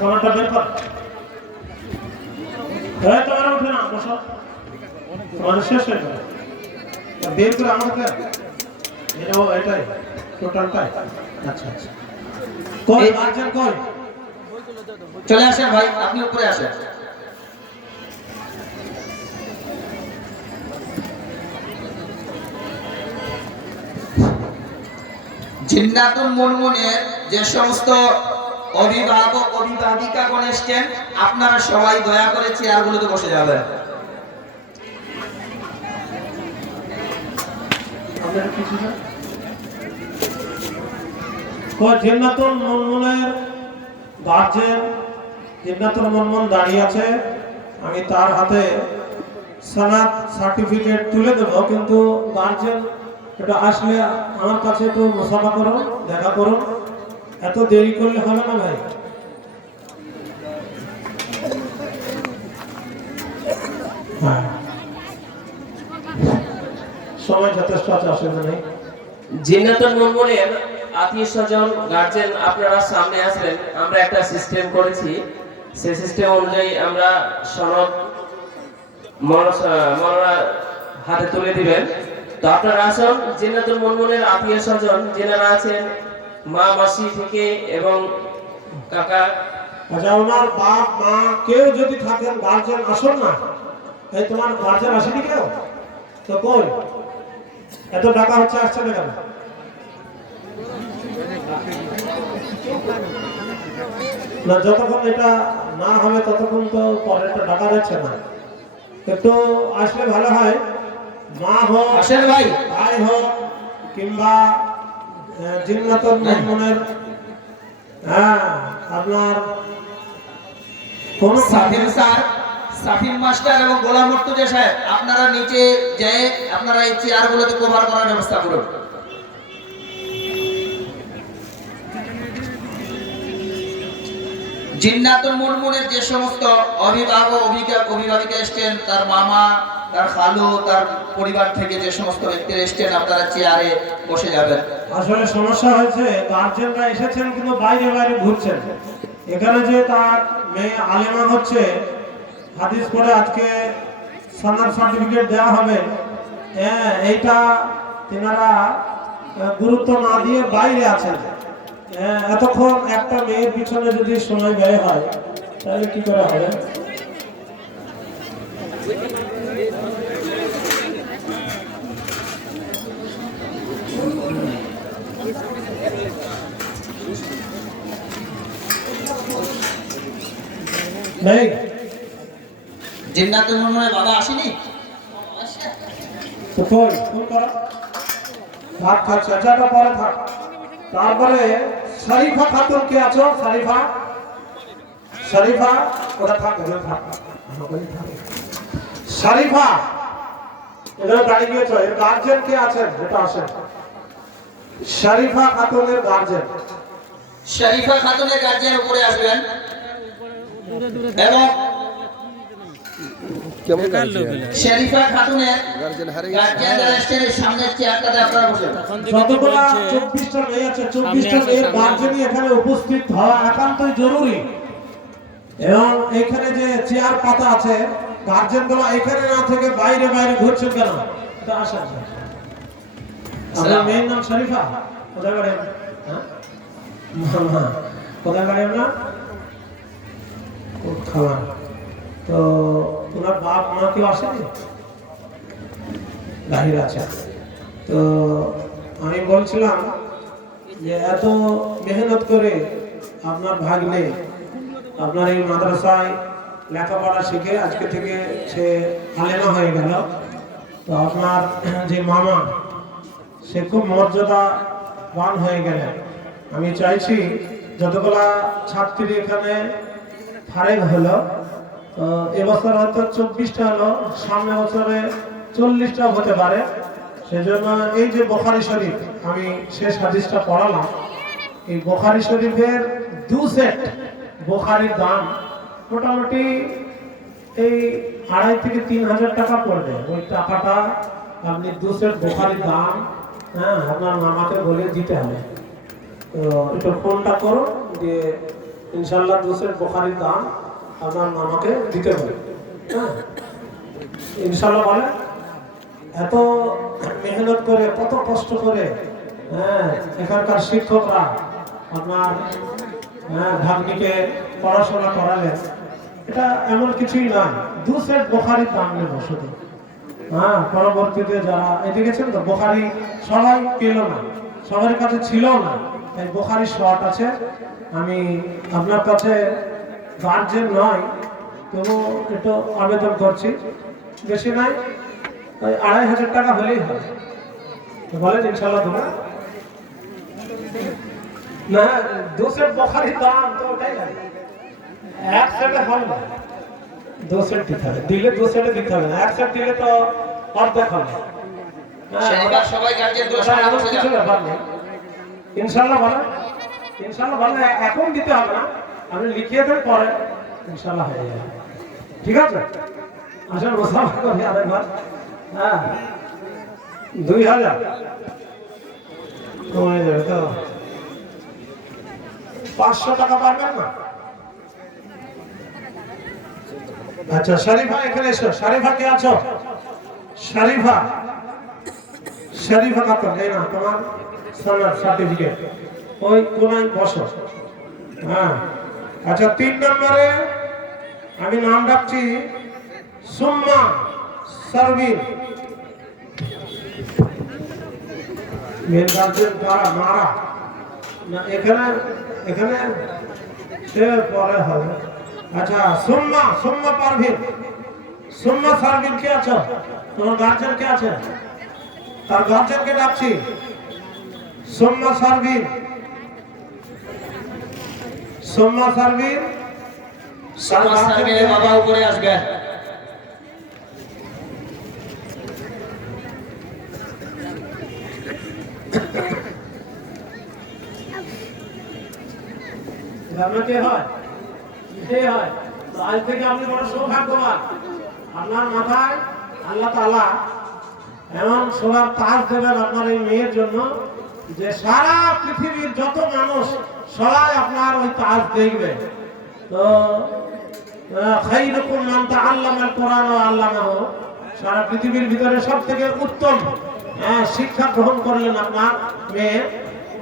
সোনাটা বের কর। তোমার উঠে না বসো, তোমার শেষ হয়ে যাবে। বের করে আমাকে এটাই টোটালটাই। আচ্ছা আচ্ছা, কই গার্জেন কই? চলে আসেন ভাই, আপনি উপরে আসেন। জিন্নাতুল মুনমুনের যে সমস্ত অভিভাবক অভিভাবিকাগণ এসছেন, আপনারা সবাই দয়া করে চেয়ারগুলোতে বসে যাবেন। জিন্নাতুল মুনমুনের গার্জেন জিন্নাতুল মুনমুন দাঁড়িয়ে আছে, আমি তার হাতে সনদ সার্টিফিকেট তুলে দেব, কিন্তু গার্জেন এটা আসলে আমার কাছে একটু মুসাফা করুন, দেখা করুন, এত দেরি করলে হবে না ভাই। হ্যাঁ, সময় যথেষ্ট আছে, অসুবিধা নেই। জিন্নাতুল মুনমুনের আত্মীয় স্বজন গার্জেন আপনারা সামনে আসবেন। আমরা একটা সিস্টেম করেছি, সেই সিস্টেম অনুযায়ী আমরা সনদ মৌলানা হাতে তুলে দিবেন। তো আপনারা আসুন, জিন্নাতুল মুনমুনের আত্মীয় স্বজন যারা আছেন, মা মাসি থেকে এবং কাকা। আচ্ছা, ওনার বাপ মা কেউ যদি থাকেন গার্জেন আসুন না। এই তোমার গার্জেন আসেনি কেউ? তো কই এত টাকা হচ্ছে, আসছে না কেন? না, যতক্ষণ এটা না হবে ততক্ষণ তো পরেরটা টাকা যাচ্ছে না। একটু আসলে ভালো হয়, মা হোক আসেন ভাই, ভাই হোক কিংবা জিন্নাতুল মুনমুনের আপনার কোন সাফিন স্যার, সাফিন মাস্টার এবং গোলাম মুর্তজা সাহেব, আপনারা নিচে যেয়ে আপনারা এই চেয়ারগুলোতে কভার করার ব্যবস্থা করুন। জিন্নাতুল মুনমুনের যে সমস্ত অভিভাবক অভিভাবিকা এসছেন, তার মামা, তার খালু, তার পরিবার থেকে যে সমস্ত ব্যক্তিরা এসছেন, আপনারা চেয়ারে বসে যাবেন। আসলে সমস্যা হয়েছে, গার্জেনরা এসেছেন কিন্তু বাইরে বাইরে ঘুরছেন। এখানে যে তার মেয়ে আলেমা হচ্ছে, হাদিস পড়ে আজকে সনদ সার্টিফিকেট দেওয়া হবে, এইটা তেনারা গুরুত্ব না দিয়ে বাইরে আছেন। এতক্ষণ একটা মেয়ের পিছনে যদি সময় ব্যয় হয় তাহলে কি করে হবে? নেই, জিন্নাতুল মুনমুনের বাবা আসেনি? তো কই ফোন করা ভাত খাচ্ছে, আচ্ছা পরে থাক। তারপরে শরীফা খাতুন কে আছো? শরীফা, শরীফা ওটা থাক, শরীফা এখানে দাঁড়িয়ে গিয়েছ। এর গার্জেন কে আছেন? এটা আসেন, শরীফা খাতুনের গার্জেন। শরীফা খাতুনের গার্জেন উপরে আসবেন এবং শরীফা খাতুনের গার্জেনের সামনের চেয়ারটাতে আপনারা বসেন। যতগুলা 24টা মেয়ে আছে, 24টা মেয়ের গার্জেনই এখানে উপস্থিত হওয়া একান্তই জরুরি। এবং এখানে যে চেয়ার পাতা আছে, গার্জেনগুলো এখানে না থেকে বাইরে বাইরে ঘুরছেন কেন? এটা আসেন। আপনার মেয়ের নাম শরীফা? কোথায় বাড়ি? হ্যাঁ, কোথায় বাড়ি আপনার? খাওয়া। তো ওনার বাপ মা কেউ আসেনি? বাহির আছে। তো আমি বলছিলাম যে এত মেহনত করে আপনার ভাগ্নে আপনার এই মাদ্রাসায় লেখাপড়া শিখে আজকে থেকে সে আলেমা হয়ে গেল, তো আপনার যে মামা সে খুব মর্যাদাবান হয়ে গেলেন। আমি চাইছি যতগুলা ছাত্রী এখানে ফারেক হলো, তো এবছর হয়তো 24টা হলো, সামনের বছরে 40টা হতে পারে। সেজন্য এই যে বুখারী শরীফ আমি শেষ হাদিসটা পড়ালাম, এই বুখারী শরীফের 2 সেট বুখারীর দাম মোটামুটি এই 2.5 থেকে 3,000 টাকা পড়বে। ওই টাকাটা আপনি 2 সেট বুখারীর দাম আপনার মামাকে বলে দিতে হবে। তো একটু ফোনটা করুন, দিয়ে ইনশাল্লাহ 2 সেট বুখারীর দাম আপনার মামাকে দিতে হবে। হ্যাঁ ইনশাল্লাহ বলে এত মেহনত করে কত কষ্ট করে হ্যাঁ এখানকার শিক্ষকরা আপনার ভাগ্নিকে পড়াশোনা করালেন, এটা এমন কিছুই নয়। 2 সেট বুখারীর দাম নেব শুধু। হ্যাঁ পরবর্তীতে যারা এই দেখেছেন তো বুখারী সবাই পেল না, সবার কাছে ছিল না, তাই বুখারী শর্ট আছে। আমি আপনার কাছে গার্জেন নয় তবু একটু আবেদন করছি, বেশি নাই ওই 2500 টাকা হলেই হয়। বলেন ইনশাল্লাহ দেবো না। 2 সেট বুখারীর দাম তো ওটাই লাগে, 1 সেটে হয় না, 2 সেট দিতে হবে। দিলে 2 সেটে দিতে হবে না, 1 সেট দিলে তো অর্ধেক হবে। শনিবার সবাই গার্জিয়ানগুলো সামনে বসে কিছু যান। ব্যাপার নেই। ইনশাল্লাহ বলেন, ইনশাল্লাহ বলেন, এখন দিতে হবে না, আপনি লিখিয়ে দেন পরে ইনশাল্লাহ হয়ে যাবে। ঠিক আছে আসলে মুসাফা করি আরেকবার। হ্যাঁ 2000 কমে যাবে তো 500 টাকা পারবেন না? আচ্ছা শরীফা এখানে এসো। শরীফা কে আছো? শরীফা, শরীফা কত এই না তোমার সনদ সার্টিফিকেট ওই কোনায় বসো। হ্যাঁ আচ্ছা 3 নম্বরে আমি নাম রাখছি সুম্মা সারবিন। মেন গার্জেন কারা? মারা না, এখানে এখানে সে পরে হবে। আচ্ছা সুম্মা, সুম্মা পারভিন, সুম্মা সারবিন কে আছো? তোমার গার্জেন কে আছে? তার গার্জেনকে ডাকছি। সুম্মা সারবিন, সুম্মা সারবিন। সুম্মা সারবিনের বাবা উপরে আসবেন। গ্রামে কে হয়? এটাই হয়। তো আজ থেকে আপনি বড় সৌভাগ্যবান, আপনার মাথায় আল্লাহ তাআলা এমন সোনার তাজ দেবেন আপনার এই মেয়ের জন্য যে সারা পৃথিবীর যত মানুষ সবাই আপনার ওই তাজ দেখবে। তো খাইরুকুম মান তাআল্লামাল কোরআন ওয়া আল্লামাহু, সারা পৃথিবীর ভিতরে সবথেকে উত্তম শিক্ষা গ্রহণ করলেন আপনার মেয়ে,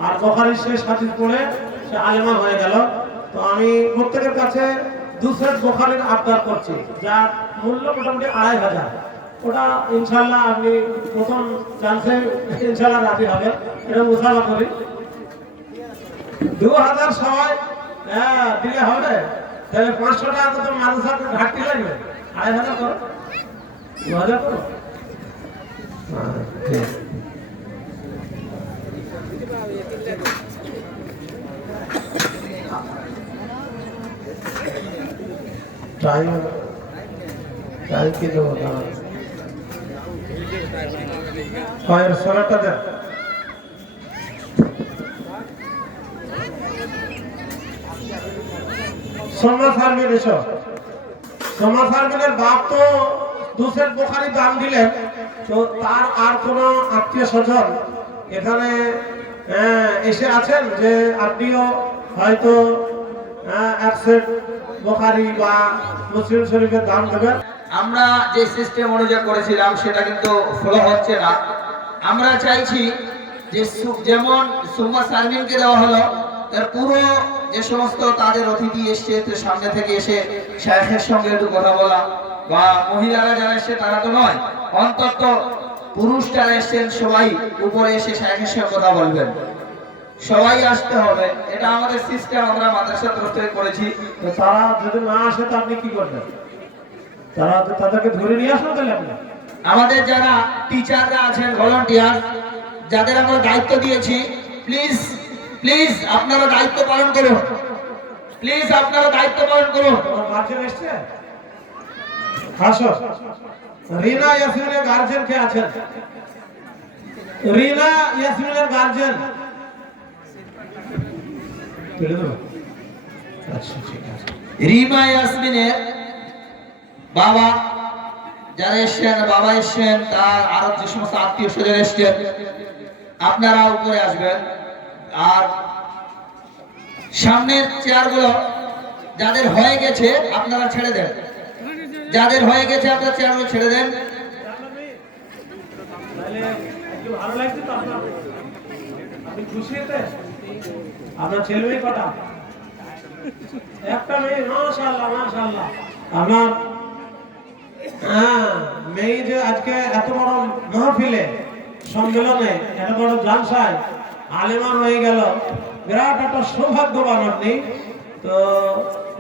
আর বুখারীর শেষ হাদিস পড়ে সে আলেমা হয়ে গেল। তো আমি প্রত্যেকের কাছে 2 সেট বুখারীর আবদার করছি, যার মূল্য মোটামুটি 2500। ওটা ইনশাল্লাহ আপনি প্রথম চান্সে ইনশাল্লাহ রাজি হবেন, এটা মুসাফা করি। 2000 সবাই দিলে হবে, তাহলে 500 টাকা তো মাদ্রাসার ঘাটতি লাগবে। 2500 করো, 2000 করো। টাইম টাইম কি দেবো না পায়ের সরাটা দেন। সোমা সার্ভিন এসো। সোমা সার্ভিনের বাপ তো 2 সেট বুখারী দান দিলেন, তো তার আর কোন আত্মীয় স্বজন এখানে এসে আছেন যে আপনিও হয়তো 1 সেট বুখারী বা মুসলিম শরীফের দান দেবেন? আমরা যে সিস্টেম অনুযায়ী করেছিলাম সেটা কিন্তু ফলো হচ্ছে না। আমরা চাইছি যে যেমন সুম্মা সারবিনকে দেওয়া হলো, তার পুরো যে সমস্ত তাদের অতিথি এসছে সামনে থেকে এসে শায়েখের সঙ্গে একটু কথা বলা, বা মহিলারা যারা এসছে তারা তো নয়, অন্তত পুরুষ যারা এসছেন সবাই উপরে এসে শায়েখের সঙ্গে কথা বলবেন, সবাই আসতে হবে। এটা আমাদের সিস্টেম, আমরা মাদ্রাসার তরফ থেকে করেছি। তো তারা যদি না আসে তো আপনি কি করবেন? তাদেরকে ধরে নিয়ে আসুন তাহলে আপনি। আমাদের যারা টিচাররা আছেন, ভলান্টিয়ার, যাদের আমরা দায়িত্ব দিয়েছি, প্লিজ প্লিজ আপনারা দায়িত্ব পালন করুন, প্লিজ আপনারা দায়িত্ব পালন করুন। গার্জেন এসছে? আসো। রিনা ইয়াসমিনের গার্জেন কে আছেন? রিনা ইয়াসমিনের গার্জেন তুলে দেবো। আচ্ছা ঠিক আছে। রিমা ইয়াসমিনের বাবা যারা এসছেন, বাবা এসছেন, তার আরো যে সমস্ত আত্মীয় স্বজন এসছেন, আপনারা উপরে আসবেন। আর সামনের চেয়ারগুলো যাদের হয়ে গেছে আপনারা ছেড়ে দেন, যাদের হয়ে গেছে আপনারা চেয়ারম্যান ছেড়ে দেন। ভালো লাগছে তো আপনার? আপনি খুশি এতে? আপনার ছেলে মেয়ে কটা? একটা মেয়ে। মাশাআল্লাহ মাশাআল্লাহ। আমার মেয়ে যে আজকে এত বড় মাহফিলে সম্মেলনে এত বড় জালসায় আলেমা হয়ে গেল, বিরাট একটা সৌভাগ্যবান আপনি। তো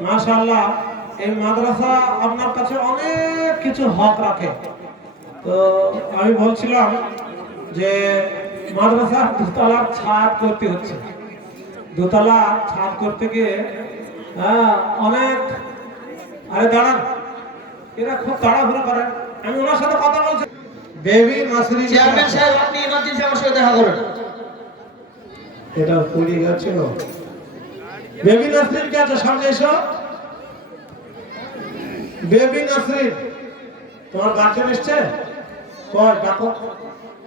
মাশাআল্লাহ, এই মাদ্রাসা আপনার কাছে অনেক কিছু হক রাখে। তো আমি বলছিলাম যে মাদ্রাসা দোতলার ছাদ করতে হচ্ছে, দোতলা ছাদ করতে গিয়ে অনেক, আরে দাঁড়ান, এরা খুব তাড়াহুড়ো করে। আমি ওনার সাথে কথা বলছি। বেবি নার্সারি চেয়ারম্যান সাহেব, আপনি ইমার্জেন্সি আমার সাথে দেখা করুন। এটা পড়ে গেছিল। বেবি নার্সারি কে আছে? সামনে এসো। বেবি নার্সারি, তোমার গার্জেন এসছে? কই ডাকো।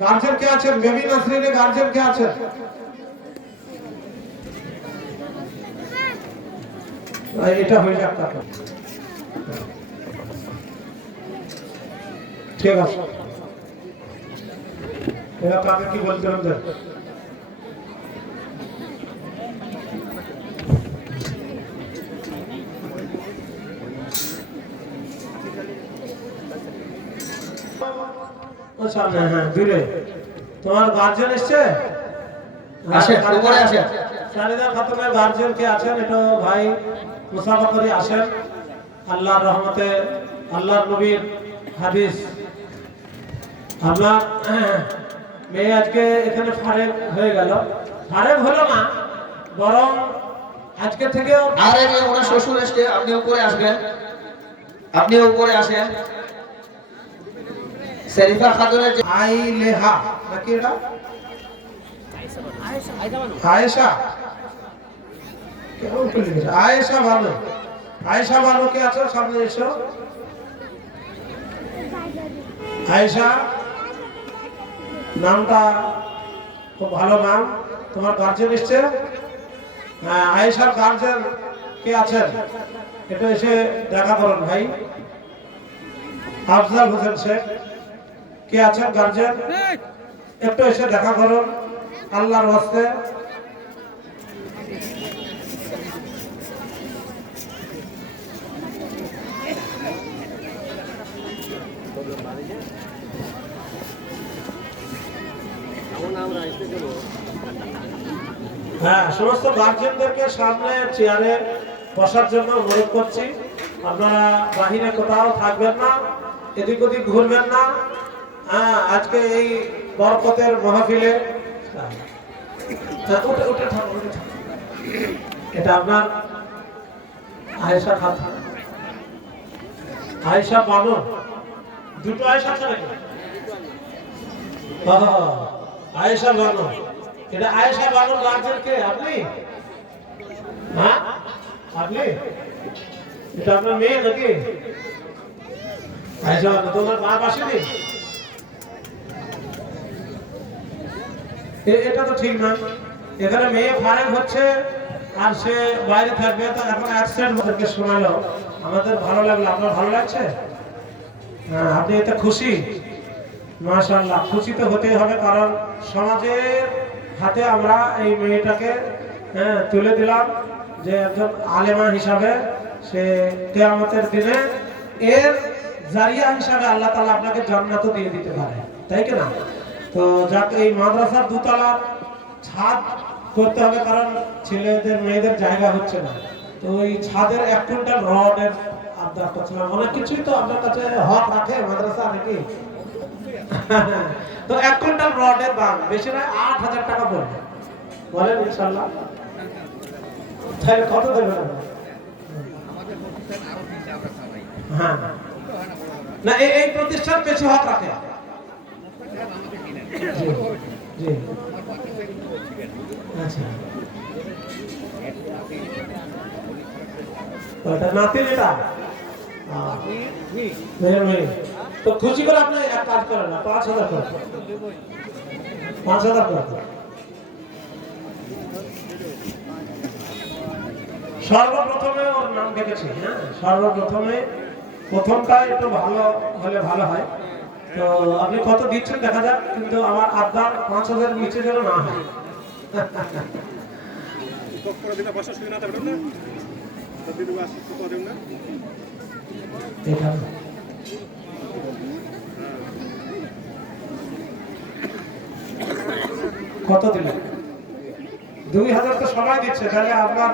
গার্জেন কে আছেন? বেবি নার্সারি গার্জেন কে আছেন? এটা হয়ে যাক তারপর। ঠিক আছে, এরা তাকে কি বলছিলাম যে হ্যাঁ দূরে তোমার গার্জেন এসছে? আসেন, উপরে আসেন। সারিদা খাতুনের গার্জেন কে আছেন? এটা ভাই মুসাফা করে আসেন। আল্লাহর রহমতে, আল্লাহর নবীর হাদিস, আপনার মেয়ে আজকে এখানে ফারেক হয়ে গেল। ফারেক হলো না, বরং আজকে থেকেও। আর এই যে ওনার শ্বশুর এসছে, আপনি উপরে আসবেন, আপনি উপরে আসেন। শরীফা খাতুনের যে আইলেহা নাকি এটা? আয়েশা, কেমন করে লিখেছে? আয়েশা ভালো। আয়েশা ভালো কে আছো? সামনে এসো। আয়েশা নামটা খুব ভালো নাম। তোমার গার্জেন এসছে? আয়েশার গার্জেন কে আছেন? এটা এসে দেখা করুন ভাই। আফজাল হোসেন শেখ কে আছেন গার্জেন? একটু এসে দেখা করুন আল্লাহর ওয়াস্তে। হ্যাঁ, সমস্ত গার্জেনদেরকে সামনে চেয়ারে বসার জন্য অনুরোধ করছি। আপনারা বাহিরে কোথাও থাকবেন না, এদিক ওদিক ঘুরবেন না। আজকে এই বরকতের মাহফিলে এটা আপনার আয়েশা খাতুন, আয়েশা বানু। দুটো আয়েশা আছে নাকি? আয়েশা বানু। এটা আয়েশা বানুর গার্জেন কে? আপনি? হ্যাঁ আপনি? এটা আপনার মেয়ে নাকি? আয়েশা বানু, তোমার মা আসেনি? এটা তো ঠিক না। এখানে মেয়ে ফারেক হচ্ছে আর সে বাইরে থাকবে। তো এখন অ্যাবসেন্ট ওদেরকে শোনালো, আমাদের ভালো লাগলো। আপনার ভালো লাগছে? হ্যাঁ, আপনি এতে খুশি? মাশাআল্লাহ, খুশি তো হতেই হবে, কারণ সমাজের হাতে আমরা এই মেয়েটাকে তুলে দিলাম যে একজন আলেমা হিসাবে সে কিয়ামতের দিনে এর জারিয়া হিসাবে আল্লাহ তাআলা আপনাকে জান্নাতও দিয়ে দিতে পারে, তাই কি না? তো যাক, এই মাদ্রাসার দোতলার ছাদ করতে হবে, কারণ ছেলেদের মেয়েদের জায়গা হচ্ছে না। তো ওই ছাদের 1 কুইন্টাল রডের আবদার করছিলাম। অনেক কিছুই তো আপনার কাছে হক রাখে মাদ্রাসা নাকি? তো 1 কুইন্টাল রডের দাম বেশি নয়, 8000 টাকা পড়বে। বলেন ইনশাআল্লাহ। তাহলে কত দেবেন আপনি? হ্যাঁ, না এই প্রতিষ্ঠান বেশি হক রাখে। জি জি, আচ্ছা। এটা নাতিন, এটা মেয়ে। তো খুশি করে আপনি এক কাজ করেন না, 5000 করে, 5000 করে। সর্বপ্রথমে ওর নাম ডেকেছি, হ্যাঁ সর্বপ্রথমে প্রথমটা একটু ভালো হলে ভালো হয়। তো আপনি কত দিচ্ছেন দেখা যাক, কিন্তু আমার আবদার 5,000 নিচে যেন না হয়। এখানে কত দিলেন? 2,000 তো সবাই দিচ্ছে, তাহলে আপনার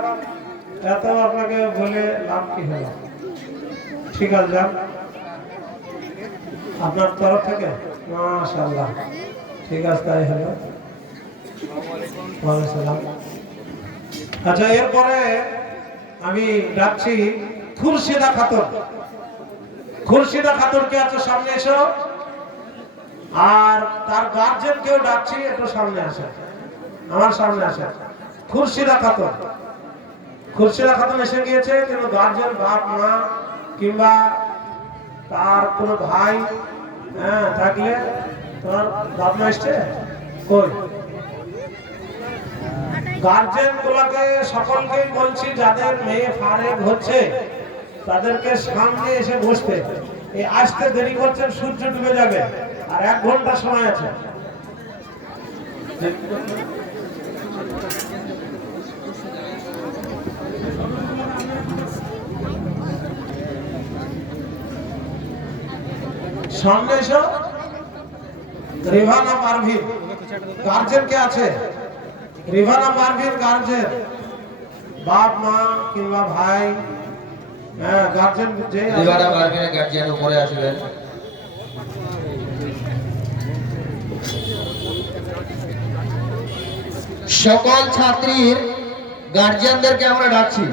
এত আপনাকে বলে লাভ কি হলো? ঠিক আছে যান আপনার তরফ থেকে, মাশাআল্লাহ ঠিক আছে, তাই হলো। ওয়ালাইকুম সালাম। আচ্ছা, এরপরে আমি ডাকছি খুরশিদা খাতুন। খুরশিদা খাতুন কে আছে সামনে এসো, আর তার গার্জেন কেউ ডাকছি একটু সামনে আসে, আমার সামনে আসে। খুরশিদা খাতুন, খুরশিদা খাতুন এসে গিয়েছে, কিন্তু গার্জেন বাপ মা কিংবা তার কোনো ভাই হ্যাঁ থাকলে, তোমার বাপ মা এসছে কই? গার্জেন গুলাকে সকলকেই বলছি, যাদের মেয়ে ফারেক হচ্ছে তাদেরকে সামনে এসে বসতে। এই আসতে দেরি করছেন, সূর্য ডুবে যাবে আর 1 ঘন্টা সময় আছে। সামনে এসো। রিভানা পারভিন গার্জেন কে আছে? রিভানা পারভিন গার্জেন, বাপ মা কিংবা ভাই, হ্যাঁ গার্জেন যে রিভানা পারভিনের গার্জিয়ান উপরে আসবেন। সকল ছাত্রীর গার্জিয়ানদেরকে আমরা ডাকছি,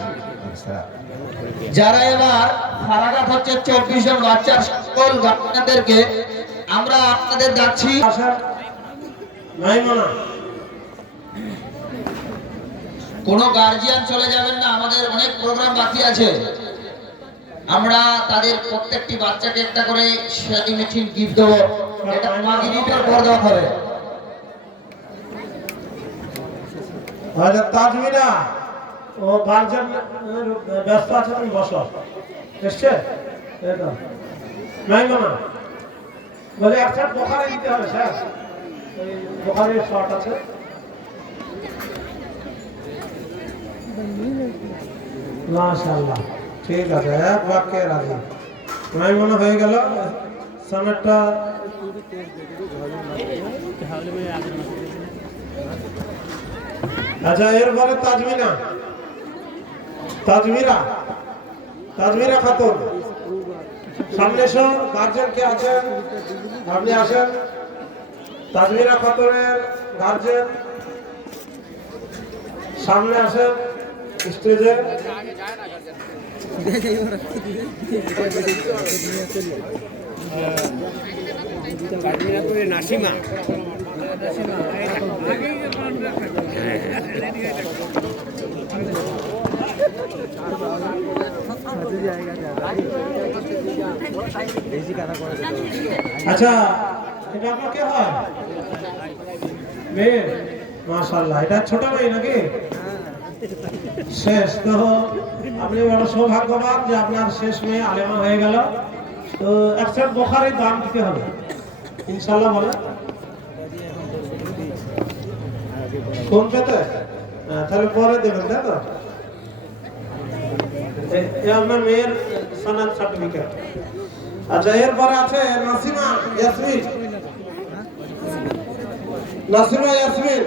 যারা এবার ফারাগাত হচ্ছে 24 জন বাচ্চার সকল গার্জিয়ানদেরকে আমরা আপনাদের ডাকছি। কোনো গার্জিয়ান চলে যাবেন না, আমাদের অনেক প্রোগ্রাম বাকি আছে। আমরা তাদের প্রত্যেকটি বাচ্চাকে একটা করে শাদি মেশিন গিফট দেবো, এটা মাগরিবের পর দেওয়া হবে। তাজমিনা ও গার্জেন ব্যস্ত আছে, তুমি বসো। এসছে নাই মানা বলে একটা বোখারে দিতে হবে স্যার, বোখারের শর্ট আছে। মাশাআল্লাহ ঠিক আছে, এক বাক্যে রাজি। নাই মনে হয়ে গেল সনেটটা। আচ্ছা, এরপরে তাজমিনা, তাজমিরা, তাজমিরা খাতুন সামনে এসো। গার্জেন কে আছেন? আপনি আসেন। তাজমিরা খাতুনের গার্জেন সামনে আসেন স্টেজে। নাসিমা আচ্ছা, এটা আপনার কে হয়? মেয়ে, মাশাআল্লাহ। এটা ছোট মেয়ে নাকি? শেষ তো, আপনি বড় সৌভাগ্যবান যে আপনার শেষ মেয়ে আলেমা হয়ে গেল। তো একটা বোখারির দাম দিতে হবে ইনশাআল্লাহ, বলে কোন পেতে? তাহলে পরে দেবেন, তাই তো? আপনার মেয়ের সনদ সার্টিফিকেট। আচ্ছা, এরপরে আছে নাসিমা ইয়াসমিন। নাসিমা ইয়াসমিন,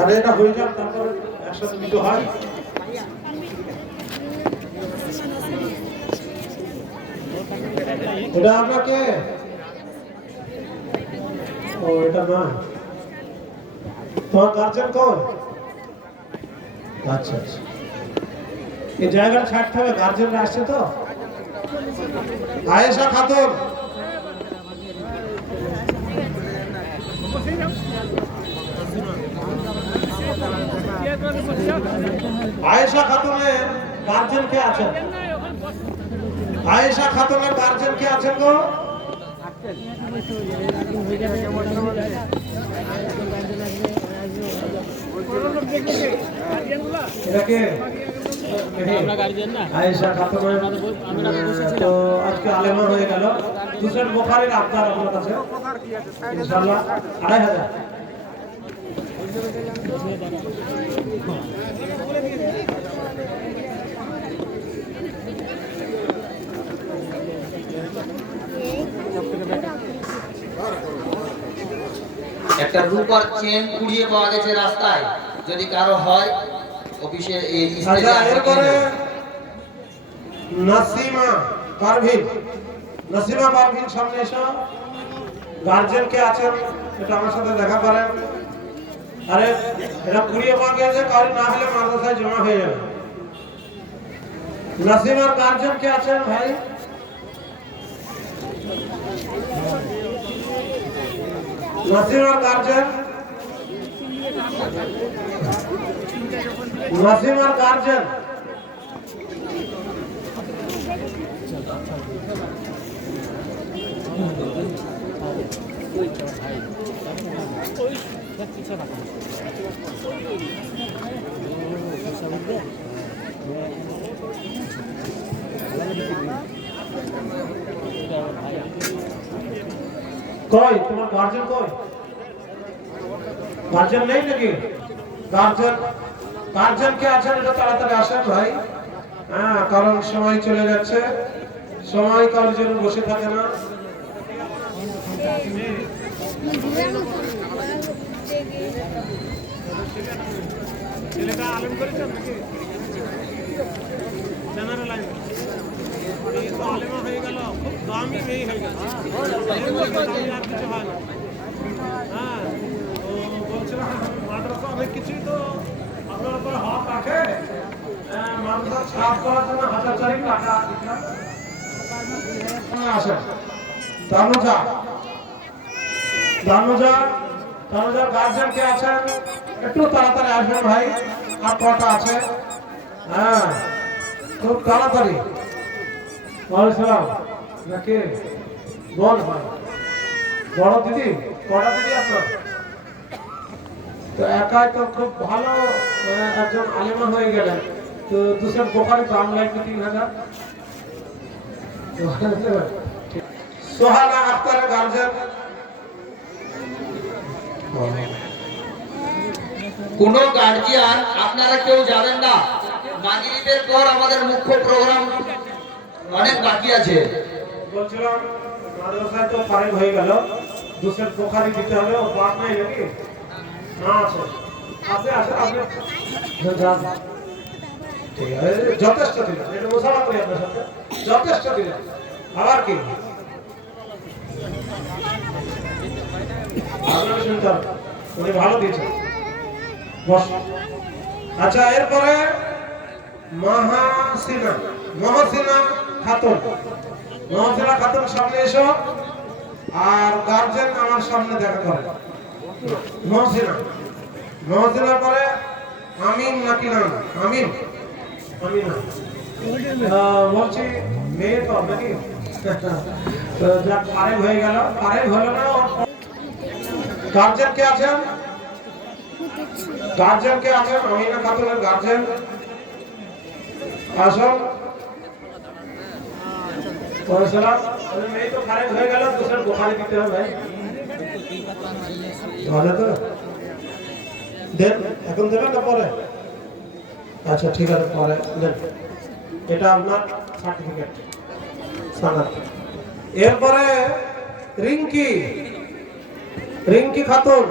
আরে এটা হয়ে যাক, তারপর একসাথে দুটো হয়। এটা আপনাকে, ও এটা না, তোমার গার্জেন কোন? আচ্ছা আচ্ছা, এই জায়গাটা ছাড়তে হবে, গার্জেনরা আসছে তো। আয়েশা খাতুন, আয়েশা খাতুনের গার্জেন কে আছেন? আয়েশা খাতুনের গার্জেন কে আছেন গো? এটা কে আয়েশা খাতুনের তো আজকে আলেমা হয়ে গেল। দুসর বুখারীর আবদার আপনার কাছে ইনশাআল্লাহ 2500। একটা রূপার চেন কুড়িয়ে পাওয়া গেছে রাস্তায়, যদি কারো হয় অফিসে এই আচ্ছা, এরপরে নাসিমা পারভিন, নাসিমা পারভিন সামনে এসো। গার্জেন কে আছেন এটা আমার সাথে দেখা করেন। আরে এটা কুড়িয়ে পাওয়া গেছে, কারো না হলে মাদ্রাসায় জমা হয়ে যাবে। নাসিমার গার্জেন কে আছেন ভাই? নাসিমার গার্জেন, নাসিমার গার্জেন কই? তোমার গার্জেন কই? গার্জেন নেই নাকি? গার্জেন, গার্জেন কে আছেন এটা তাড়াতাড়ি আসেন ভাই। হ্যাঁ, কারণ সময় চলে যাচ্ছে, সময় কারোর জন্য বসে থাকে না। ছেলেটা আলেম করেছেন নাকি? জেনারেল লাইন এই তো আলেমা হয়ে গেল, খুব দামি মেয়ে হয়ে গেল। দামি আর কিছু হয় না। হ্যাঁ, তো বলছিলাম মাদ্রাসা অনেক কিছুই তো আপনার উপর হক রাখে। মাদ্রাসা সাফ করার জন্য 1000 টাকা দিলাম। আসেন তানুজা, তানুজা, তানুজার গার্জেন কে আছেন? একটু তাড়াতাড়ি আসবেন ভাই, আর কটা আছে? হ্যাঁ, খুব তাড়াতাড়ি। ওয়ালাইকুম নাকি বল ভাই, বড় দিদি, কটা দিদি আপনার? তো একাই তো খুব ভালো একজন আলেমা হয়ে গেলেন। তো দুসর বুখারী দাম লাগবে 3000। সোহানা আক্তারের গার্জেন, কোন গার্জিয়ান আপনারা কেউ যাবেন না, মাগরিবের পর আমাদের মুখ্য প্রোগ্রাম অনেক বাকি আছে। বলছিলাম মাদ্রাসায় তো ফারিগ হয়ে গেল, দুসর বুখারী দিতে হবে। ও বাদ নাই নাকি? না আছে, আছে আছে আপনি যান। ঠিক আছে, যথেষ্ট দিলেন, এটা মোসাফা করি আপনার সাথে, যথেষ্ট দিলেন। আবার কি আপনার শুনতে হবে, উনি ভালো দিয়েছেন। বস। আচ্ছা, এরপরে মহাসিনা, মহাসিনা খাতুন, মহাসিনা খাতুন সামনে এসো। আর গার্জেন আমার সামনে দেখা করে। মহসিনা, মহসিনার পরে আমিন নাকি নাম? আমিন, আমিনা বলছি মেয়ে তো নাকি? তো যা ফারেক হয়ে গেল, ফারেক হলো না। গার্জেন কে আছেন? গার্জেন কে আছেন? আমিনা খাতুনের গার্জেন আসুন। ওয়ালাইকুম, মেয়ে তো ফারেক হয়ে গেল, দুসর বুখারী দিতে হবে ভাই। তো দেন, এখন দেবেন না পরে? আচ্ছা ঠিক আছে, পরে দেন। এটা আপনার সার্টিফিকেট সানাদ। এরপরে রিঙ্কি, রিঙ্কি খাতুন,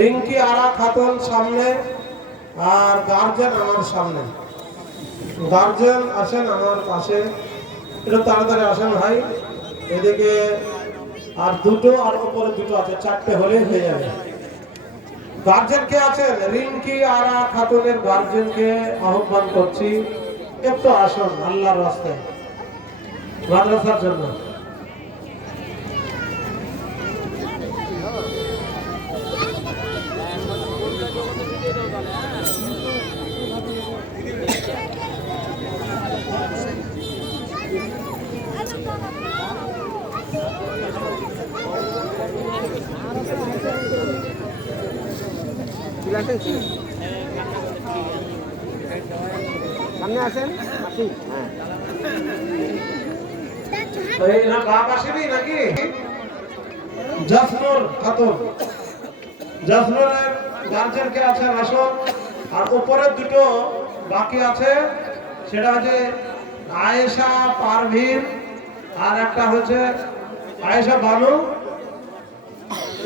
রিঙ্কি আরা খাতুন সামনে। আর গার্জেন আমার সামনে। গার্জেন আসেন আমার পাশে, একটু তাড়াতাড়ি আসেন ভাই। এদিকে আর দুটো, আর উপরে দুটো আছে, 4টে হলে হয়ে যাবে। গার্জেন কে আছেন? রিঙ্কি আরা খাতুনের গার্জেনকে আহ্বান করছি, একটু আসুন আল্লাহর রাস্তায় মাদ্রাসার জন্য। সামনে আসেন আসি হ্যাঁ এই না বাপ আসেনি নাকি? জাসনুর খাতুন, জাসনুরের গার্জেন কে আছে আসুন। আর উপরে দুটো বাকি আছে, সেটা হচ্ছে আয়েশা পারভিন আর একটা হচ্ছে আয়েশা বানু।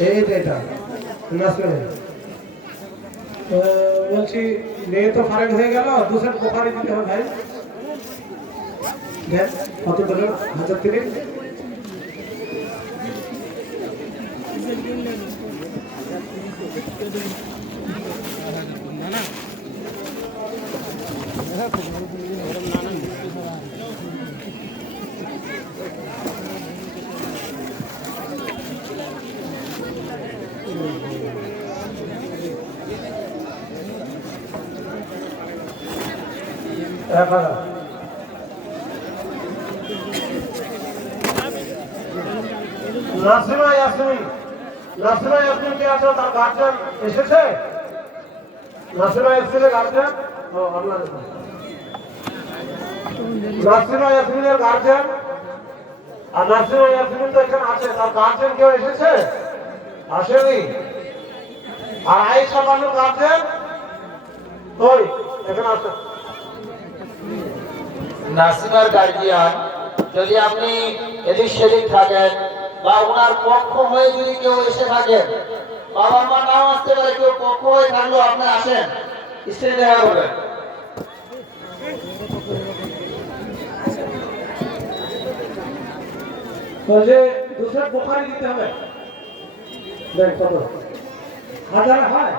এই যেটা নাসরিন বলছি মেয়ে তো ফারেক হয়ে গেল, দুসের পোখারি দিতে হবে ভাই। দেখ কত টাকা? 1000 নাসরিমা ইয়াসমিন, নাসরিমা ইয়াসমিন কে আছে? তার গার্জেন এসেছে? নাসরিমা ইয়াসমিনের গার্জেন? ও আল্লাহ জানে। নাসরিমা ইয়াসমিনের গার্জেন, আর নাসরিমা ইয়াসমিন তো এখানে আছে, তার গার্জেন কেউ এসেছে? আসেনি। আর আয়েশা বানুর গার্জেন কই? এখানে আছে। নাসিমার গার্জিয়ান যদি আপনি এদিক সেদিক থাকেন বা ওনার পক্ষ হয়ে যদি কেউ এসে থাকেন, বাবা মা নাও আসতে পারে, কেউ পক্ষ হয়ে থাকলেও আপনি আসেন, স্টেজে দেখা করবেন। তো যে দুসের পোখারি দিতে হবে। দেখ কত 1000 হয়।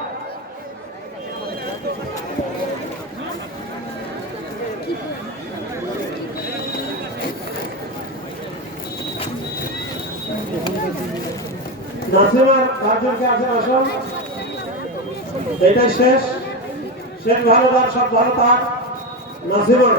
নাসিমার গার্জেনকে আছে আসুন। এটাই শেষ, শেষ ভালো, সব ভালো থাক নাসিমা।